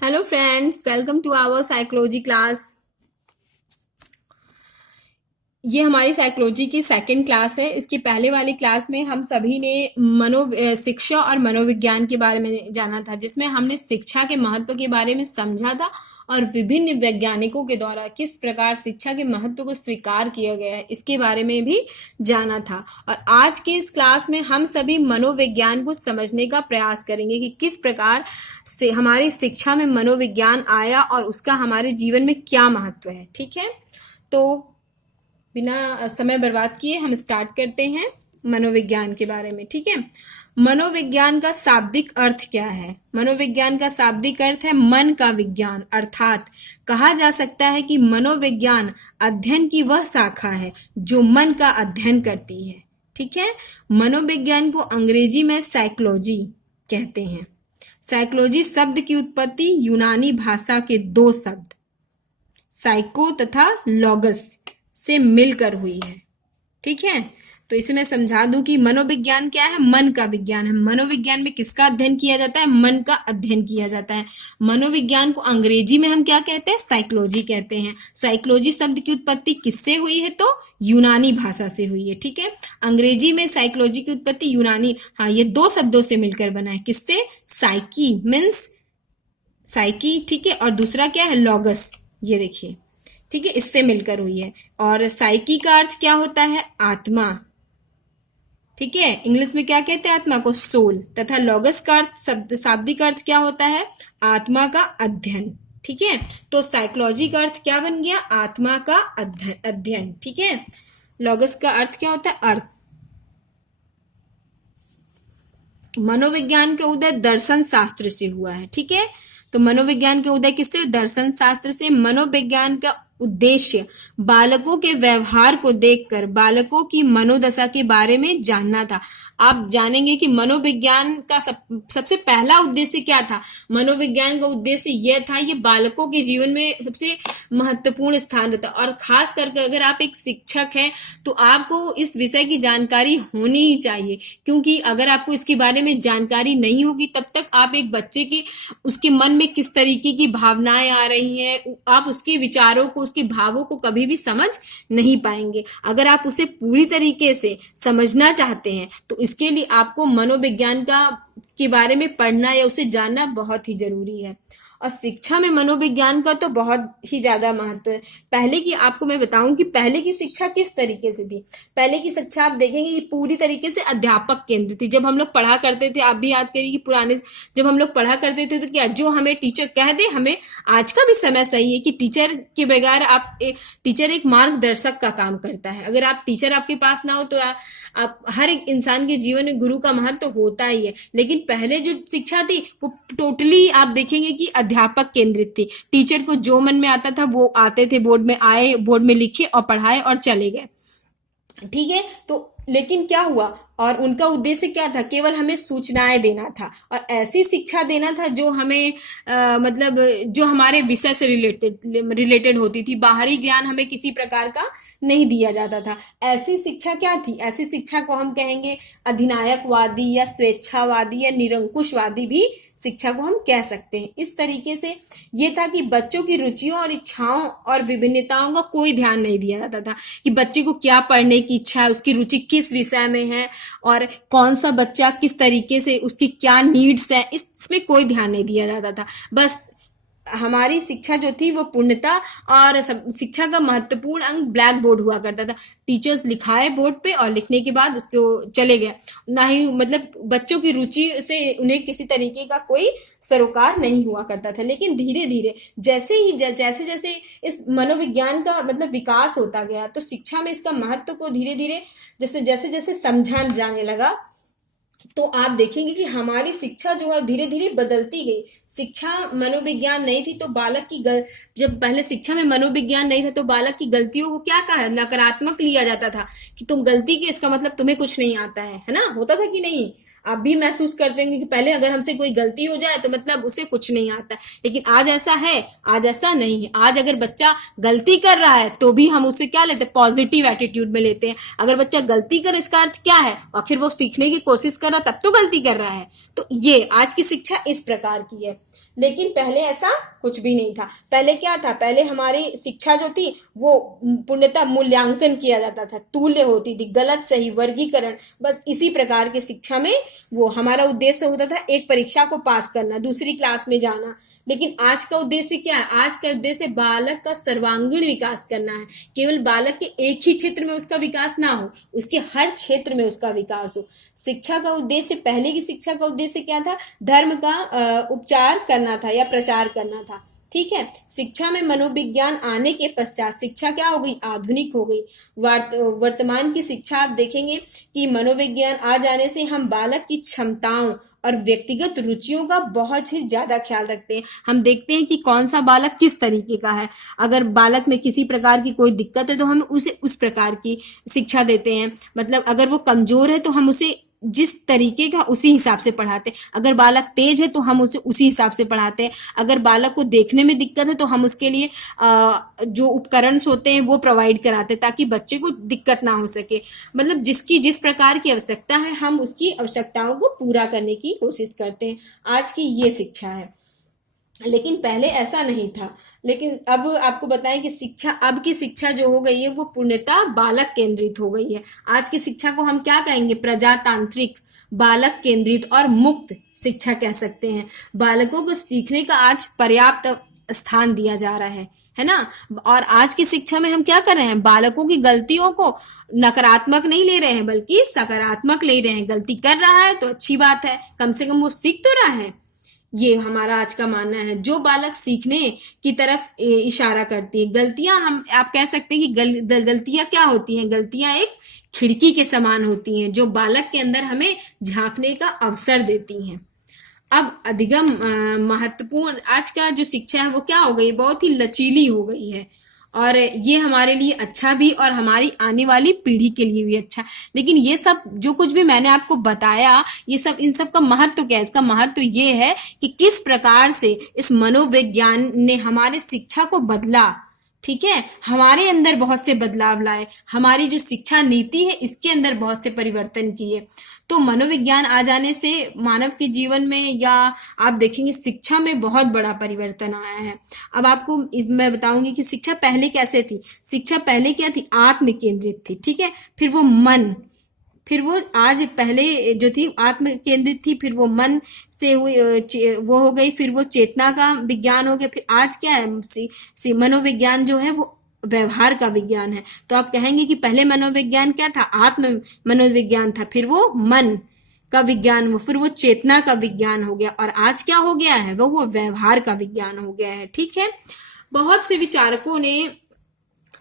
Hello friends, welcome to our psychology class. ये हमारी psychology की सेकंड क्लास है। इसकी पहले वाली क्लास में हम सभी ने शिक्षा और मनोविज्ञान के बारे में जाना था, जिसमें हमने शिक्षा के महत्व के बारे में समझा था और विभिन्न वैज्ञानिकों के द्वारा किस प्रकार शिक्षा के महत्व को स्वीकार किया गया है इसके बारे में भी जाना था। और आज की इस क्लास में हम सभी मनोविज्ञान को समझने का प्रयास करेंगे कि किस प्रकार से हमारी शिक्षा में मनोविज्ञान आया और उसका हमारे जीवन में क्या महत्व है। ठीक है, तो बिना समय बर्बाद किए हम स्टार्ट करते हैं मनोविज्ञान के बारे में। ठीक है, मनोविज्ञान का शाब्दिक अर्थ क्या है? मनोविज्ञान का शाब्दिक अर्थ है मन का विज्ञान, अर्थात कहा जा सकता है कि मनोविज्ञान अध्ययन की वह शाखा है जो मन का अध्ययन करती है। ठीक है, मनोविज्ञान को अंग्रेजी में साइकोलॉजी कहते हैं। साइकोलॉजी शब्द की उत्पत्ति यूनानी भाषा के दो शब्द साइको तथा लॉगस से मिलकर हुई है। ठीक है, तो इसे मैं समझा दूं कि मनोविज्ञान क्या है? मन का विज्ञान है। मनोविज्ञान में किसका अध्ययन किया जाता है? मन का अध्ययन किया जाता है। मनोविज्ञान को अंग्रेजी में हम क्या कहते हैं? साइकोलॉजी कहते हैं। साइकोलॉजी शब्द की उत्पत्ति किससे हुई है? तो यूनानी भाषा से हुई है। ठीक है, अंग्रेजी में साइकोलॉजी की उत्पत्ति यूनानी, हाँ, ये दो शब्दों से मिलकर बना है। किससे? साइकी मीन्स साइकी, ठीक है, और दूसरा क्या है? लॉगस, ये देखिए, ठीक है, इससे मिलकर हुई है। और साइकी का अर्थ क्या होता है? आत्मा। ठीक है, इंग्लिश में क्या कहते हैं आत्मा को? सोल। तथा लॉगस का अर्थ, शब्द शाब्दिक अर्थ क्या होता है? आत्मा का अध्ययन। ठीक है, तो साइकोलॉजी का अर्थ क्या बन गया? आत्मा का अध्ययन। ठीक है, लॉगस का अर्थ क्या होता है? अर्थ। मनोविज्ञान का उदय दर्शन शास्त्र से हुआ है। ठीक है, तो मनोविज्ञान के उदय किससे? दर्शन शास्त्र से। मनोविज्ञान का उद्देश्य बालकों के व्यवहार को देखकर बालकों की मनोदशा के बारे में जानना था। आप जानेंगे कि मनोविज्ञान का सबसे पहला उद्देश्य क्या था? मनोविज्ञान का उद्देश्य यह था, ये बालकों के जीवन में सबसे महत्वपूर्ण स्थान रहता है। और खास करके अगर आप एक शिक्षक हैं तो आपको इस विषय की जानकारी होनी ही चाहिए, क्योंकि अगर आपको इसके बारे में जानकारी नहीं होगी तब तक आप एक बच्चे की उसके मन में किस तरीके की भावनाएं आ रही हैं, आप उसके विचारों को, उसके भावों को कभी भी समझ नहीं पाएंगे। अगर आप उसे पूरी तरीके से समझना चाहते हैं तो इसके लिए आपको मनोविज्ञान के बारे में पढ़ना या उसे जानना बहुत ही जरूरी है। और शिक्षा में मनोविज्ञान का तो बहुत ही ज्यादा महत्व है। पहले की आपको मैं बताऊं कि पहले की शिक्षा किस तरीके से थी। पहले की शिक्षा आप देखेंगे कि पूरी तरीके से अध्यापक केंद्र थी। जब हम लोग पढ़ा करते थे, आप भी याद करिए कि पुराने जब हम लोग पढ़ा करते थे तो क्या, जो हमें टीचर कह दे, हमें आज का भी समय सही है कि टीचर के बगैर टीचर एक मार्गदर्शक का काम करता है। अगर आप टीचर आपके पास ना हो तो आप हर एक इंसान के जीवन में गुरु का महत्व तो होता ही है। लेकिन पहले जो शिक्षा थी वो टोटली आप देखेंगे कि अध्यापक केंद्रित थी। टीचर को जो मन में आता था वो आते थे, बोर्ड में आए, बोर्ड में लिखे और पढ़ाए और चले गए। ठीक है, तो लेकिन क्या हुआ, और उनका उद्देश्य क्या था? केवल हमें सूचनाएं देना था और ऐसी शिक्षा देना था जो हमें मतलब जो हमारे विषय से रिलेटेड होती थी। बाहरी ज्ञान हमें किसी प्रकार का नहीं दिया जाता था। ऐसी शिक्षा क्या थी? ऐसी शिक्षा को हम कहेंगे अधिनायकवादी या स्वेच्छावादी या निरंकुशवादी भी शिक्षा को हम कह सकते हैं। इस तरीके से ये था कि बच्चों की रुचियों और इच्छाओं और विभिन्नताओं का कोई ध्यान नहीं दिया जाता था कि बच्चे को क्या पढ़ने की इच्छा है, उसकी रुचि किस विषय में है और कौन सा बच्चा किस तरीके से, उसकी क्या नीड्स है, इसमें कोई ध्यान नहीं दिया जाता था। बस हमारी शिक्षा जो थी वो पूर्णता और शिक्षा का महत्वपूर्ण अंग ब्लैक बोर्ड हुआ करता था। टीचर्स लिखाए बोर्ड पे और लिखने के बाद उसको चले गए, ना ही मतलब बच्चों की रुचि से उन्हें किसी तरीके का कोई सरोकार नहीं हुआ करता था। लेकिन धीरे धीरे जैसे जैसे इस मनोविज्ञान का मतलब विकास होता गया तो शिक्षा में इसका महत्व को धीरे धीरे जैसे जैसे समझा जाने लगा, तो आप देखेंगे कि हमारी शिक्षा जो है धीरे धीरे बदलती गई। शिक्षा मनोविज्ञान नहीं थी तो बालक की जब पहले शिक्षा में मनोविज्ञान नहीं था तो बालक की गलतियों को क्या कहा, नकारात्मक लिया जाता था कि तुम गलती की, इसका मतलब तुम्हें कुछ नहीं आता है ना, होता था कि नहीं? आप भी महसूस करते हैं कि पहले अगर हमसे कोई गलती हो जाए तो मतलब उसे कुछ नहीं आता है। लेकिन आज ऐसा है? आज ऐसा नहीं है। आज अगर बच्चा गलती कर रहा है तो भी हम उसे क्या लेते हैं? पॉजिटिव एटीट्यूड में लेते हैं। अगर बच्चा गलती कर, इसका अर्थ क्या है? आखिर वो सीखने की कोशिश कर रहा तब तो गलती कर रहा है। तो ये आज की शिक्षा इस प्रकार की है। लेकिन पहले ऐसा कुछ भी नहीं था। पहले क्या था, पहले हमारी शिक्षा जो थी वो पूर्णतः मूल्यांकन किया जाता था, तुल्य होती थी, गलत सही वर्गीकरण, बस इसी प्रकार की शिक्षा में वो हमारा उद्देश्य होता था, एक परीक्षा को पास करना, दूसरी क्लास में जाना। लेकिन आज का उद्देश्य क्या है, आज का उद्देश्य बालक का सर्वांगीण विकास करना है। केवल बालक के एक ही क्षेत्र में उसका विकास ना हो, उसके हर क्षेत्र में उसका विकास हो। शिक्षा का उद्देश्य, पहले की शिक्षा का उद्देश्य क्या था, धर्म का उपचार करना था या प्रचार करना था। ठीक है, शिक्षा में मनोविज्ञान आने के पश्चात शिक्षा क्या हो गई, आधुनिक हो गई। वर्तमान की शिक्षा आप देखेंगे कि मनोविज्ञान आ जाने से हम बालक की क्षमताओं और व्यक्तिगत रुचियों का बहुत ही ज्यादा ख्याल रखते हैं। हम देखते हैं कि कौन सा बालक किस तरीके का है। अगर बालक में किसी प्रकार की कोई दिक्कत है तो हम उसे उस प्रकार की शिक्षा देते हैं। मतलब अगर वो कमजोर है तो हम उसे जिस तरीके का उसी हिसाब से पढ़ाते हैं। अगर बालक तेज है तो हम उसे उसी हिसाब से पढ़ाते हैं। अगर बालक को देखने में दिक्कत है तो हम उसके लिए जो उपकरण होते हैं वो प्रोवाइड कराते हैं ताकि बच्चे को दिक्कत ना हो सके। मतलब जिसकी जिस प्रकार की आवश्यकता है हम उसकी आवश्यकताओं को पूरा करने की कोशिश करते हैं। आज की ये शिक्षा है, लेकिन पहले ऐसा नहीं था। लेकिन अब आपको बताएं कि शिक्षा, अब की शिक्षा जो हो गई है वो पूर्णतः बालक केंद्रित हो गई है। आज की शिक्षा को हम क्या कहेंगे, प्रजातांत्रिक, बालक केंद्रित और मुक्त शिक्षा कह सकते हैं। बालकों को सीखने का आज पर्याप्त स्थान दिया जा रहा है ना। और आज की शिक्षा में हम क्या कर रहे हैं, बालकों की गलतियों को नकारात्मक नहीं ले रहे हैं बल्कि सकारात्मक ले रहे हैं। गलती कर रहा है तो अच्छी बात है, कम से कम वो सीख तो रहा है। ये हमारा आज का मानना है। जो बालक सीखने की तरफ इशारा करती है, गलतियां, हम आप कह सकते हैं कि गलतियां क्या होती हैं, गलतियां एक खिड़की के समान होती हैं जो बालक के अंदर हमें झांकने का अवसर देती हैं। अब अधिगम महत्वपूर्ण, आज का जो शिक्षा है वो क्या हो गई, बहुत ही लचीली हो गई है। और ये हमारे लिए अच्छा भी और हमारी आने वाली पीढ़ी के लिए भी अच्छा। लेकिन ये सब जो कुछ भी मैंने आपको बताया, ये सब, इन सब का महत्व क्या है, इसका महत्व ये है कि किस प्रकार से इस मनोविज्ञान ने हमारे शिक्षा को बदला। ठीक है, हमारे अंदर बहुत से बदलाव लाए, हमारी जो शिक्षा नीति है इसके अंदर बहुत से परिवर्तन किए। तो मनोविज्ञान आ जाने से मानव के जीवन में, या आप देखेंगे शिक्षा में बहुत बड़ा परिवर्तन आया है। अब आपको मैं बताऊंगी कि शिक्षा पहले कैसे थी। शिक्षा पहले क्या थी, आत्म केंद्रित थी। ठीक है, फिर वो मन, फिर वो आज पहले जो थी आत्म केंद्रित थी, फिर वो मन से हुई, वो हो गई, फिर वो चेतना का विज्ञान हो गया, फिर आज क्या है, मनोविज्ञान जो है वो व्यवहार का विज्ञान है। तो आप कहेंगे कि पहले मनोविज्ञान क्या था, आत्म मनोविज्ञान था, फिर वो मन का विज्ञान, फिर वो चेतना का विज्ञान हो गया, और आज क्या हो गया है, वो व्यवहार का विज्ञान हो गया है। ठीक है, बहुत से विचारकों ने,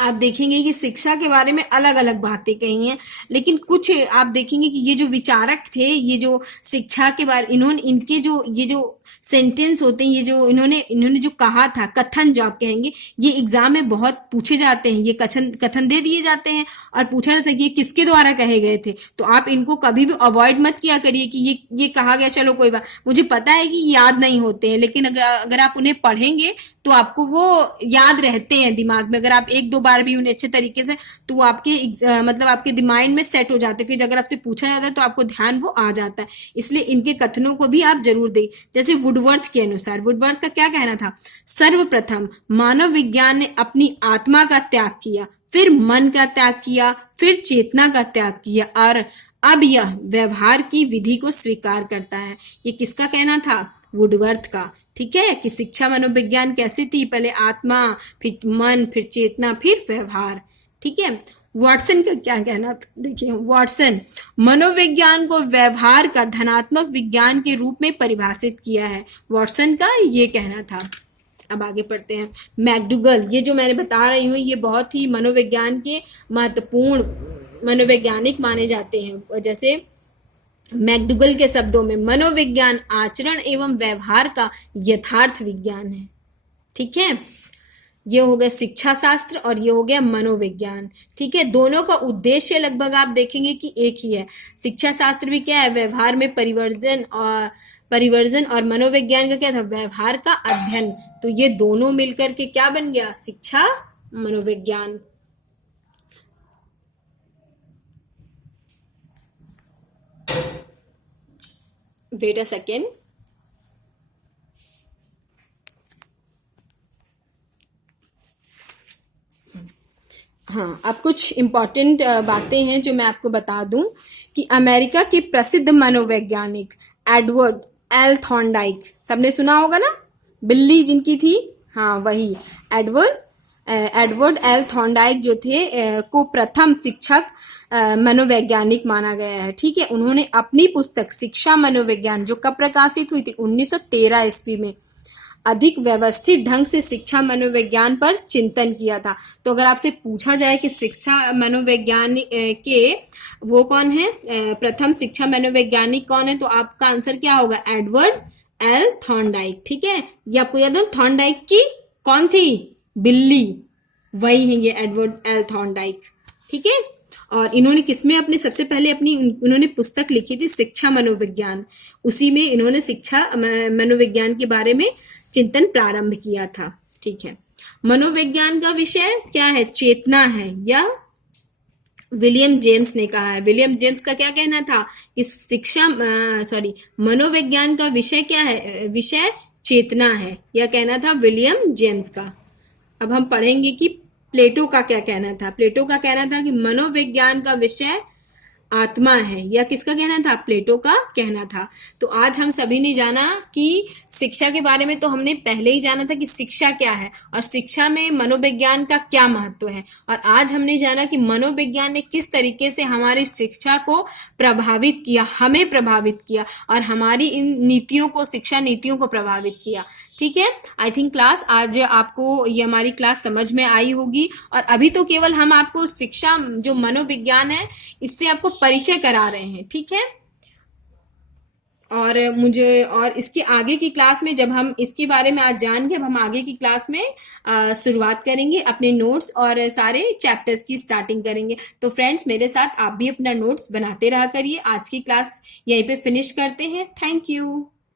आप देखेंगे कि शिक्षा के बारे में अलग अलग बातें कही हैं, लेकिन कुछ आप देखेंगे कि ये जो विचारक थे, ये जो शिक्षा के बारे, इन्होंने, इनके जो ये जो सेंटेंस होते हैं, ये जो इन्होंने जो कहा था, कथन जो आप कहेंगे, ये एग्जाम में बहुत पूछे जाते हैं। ये कथन दे दिए जाते हैं और पूछा जाता है कि ये किसके द्वारा कहे गए थे। तो आप इनको कभी भी अवॉइड मत किया करिए कि ये कहा गया, चलो कोई बात, मुझे पता है कि याद नहीं होते हैं, लेकिन अगर आप उन्हें पढ़ेंगे तो आपको वो याद रहते हैं दिमाग में। अगर आप एक दो बार भी उन्हें अच्छे तरीके से, तो आपके मतलब आपके दिमाग में सेट हो जाते हैं। फिर अगर आपसे पूछा जाता है तो आपको ध्यान वो आ जाता है। इसलिए इनके कथनों को भी आप जरूर दें। जैसे वुडवर्थ के अनुसार, वुडवर्थ का क्या कहना था, सर्वप्रथम मानव विज्ञान ने अपनी आत्मा का त्याग किया, फिर मन का त्याग किया, फिर चेतना का त्याग किया, और अब यह व्यवहार की विधि को स्वीकार करता है। ये किसका कहना था, वुडवर्थ का। ठीक है, कि शिक्षा मनोविज्ञान कैसी थी, पहले आत्मा, फिर मन, फिर चेतना, फिर व्यवहार। ठीक है, वॉटसन का क्या कहना था, देखिए वॉटसन, मनोविज्ञान को व्यवहार का धनात्मक विज्ञान के रूप में परिभाषित किया है। वॉटसन का ये कहना था। अब आगे पढ़ते हैं। मैकडूगल, ये जो मैंने बता रही हूँ ये बहुत ही मनोविज्ञान के महत्वपूर्ण मनोवैज्ञानिक माने जाते हैं। जैसे मैकडूगल के शब्दों में, मनोविज्ञान आचरण एवं व्यवहार का यथार्थ विज्ञान है। ठीक है, ये हो गया शिक्षा शास्त्र और ये हो गया मनोविज्ञान। ठीक है, दोनों का उद्देश्य लगभग आप देखेंगे कि एक ही है। शिक्षा शास्त्र भी क्या है, व्यवहार में परिवर्तन, और मनोविज्ञान का क्या था, व्यवहार का अध्ययन। तो ये दोनों मिलकर के क्या बन गया, शिक्षा मनोविज्ञान। Wait a second. हाँ, अब कुछ इम्पोर्टेंट बातें हैं जो मैं आपको बता दूं कि अमेरिका के प्रसिद्ध मनोवैज्ञानिक एडवर्ड एल थॉर्नडाइक, सबने सुना होगा ना, बिल्ली जिनकी थी, हाँ वही एडवर्ड एल थॉर्नडाइक जो थे को प्रथम शिक्षक मनोवैज्ञानिक माना गया है। ठीक है, उन्होंने अपनी पुस्तक शिक्षा मनोविज्ञान जो कब प्रकाशित हुई थी 1913 ईस्वी में अधिक व्यवस्थित ढंग से शिक्षा मनोविज्ञान पर चिंतन किया था। तो अगर आपसे पूछा जाए कि शिक्षा मनोविज्ञान के वो कौन है, प्रथम शिक्षा मनोवैज्ञानिक कौन है, तो आपका आंसर क्या होगा, एडवर्ड एल थॉर्नडाइक। ठीक है, ये आपको याद हो, थॉर्नडाइक की कौन थी, बिल्ली, वही है ये एडवर्ड एल थॉर्नडाइक। ठीक है, और इन्होंने किसमें अपने सबसे पहले उन्होंने पुस्तक लिखी थी शिक्षा मनोविज्ञान, उसी में इन्होंने शिक्षा मनोविज्ञान के बारे में चिंतन प्रारंभ किया था। ठीक है, मनोविज्ञान का विषय क्या है, चेतना है, या विलियम जेम्स ने कहा है। विलियम जेम्स का क्या कहना था कि मनोविज्ञान का विषय क्या है, विषय चेतना है, यह कहना था विलियम जेम्स का। अब हम पढ़ेंगे कि प्लेटो का क्या कहना था। प्लेटो का कहना था कि मनोविज्ञान का विषय आत्मा है, यह किसका कहना था, प्लेटो का कहना था। तो आज हम सभी ने जाना कि शिक्षा के बारे में तो हमने पहले ही जाना था कि शिक्षा क्या है और शिक्षा में मनोविज्ञान का क्या महत्व है, और आज हमने जाना कि मनोविज्ञान ने किस तरीके से हमारी शिक्षा को प्रभावित किया, हमें प्रभावित किया और हमारी इन नीतियों को, शिक्षा नीतियों को प्रभावित किया। ठीक है, आई थिंक क्लास आज आपको ये हमारी क्लास समझ में आई होगी, और अभी तो केवल हम आपको शिक्षा जो मनोविज्ञान है इससे आपको परिचय करा रहे हैं। ठीक है, और इसके आगे की क्लास में जब हम इसके बारे में आज जान गए, अब हम आगे की क्लास में शुरुआत करेंगे, अपने नोट्स और सारे चैप्टर्स की स्टार्टिंग करेंगे। तो फ्रेंड्स, मेरे साथ आप भी अपना नोट्स बनाते रहा करिए। आज की क्लास यहीं पे फिनिश करते हैं। Thank you.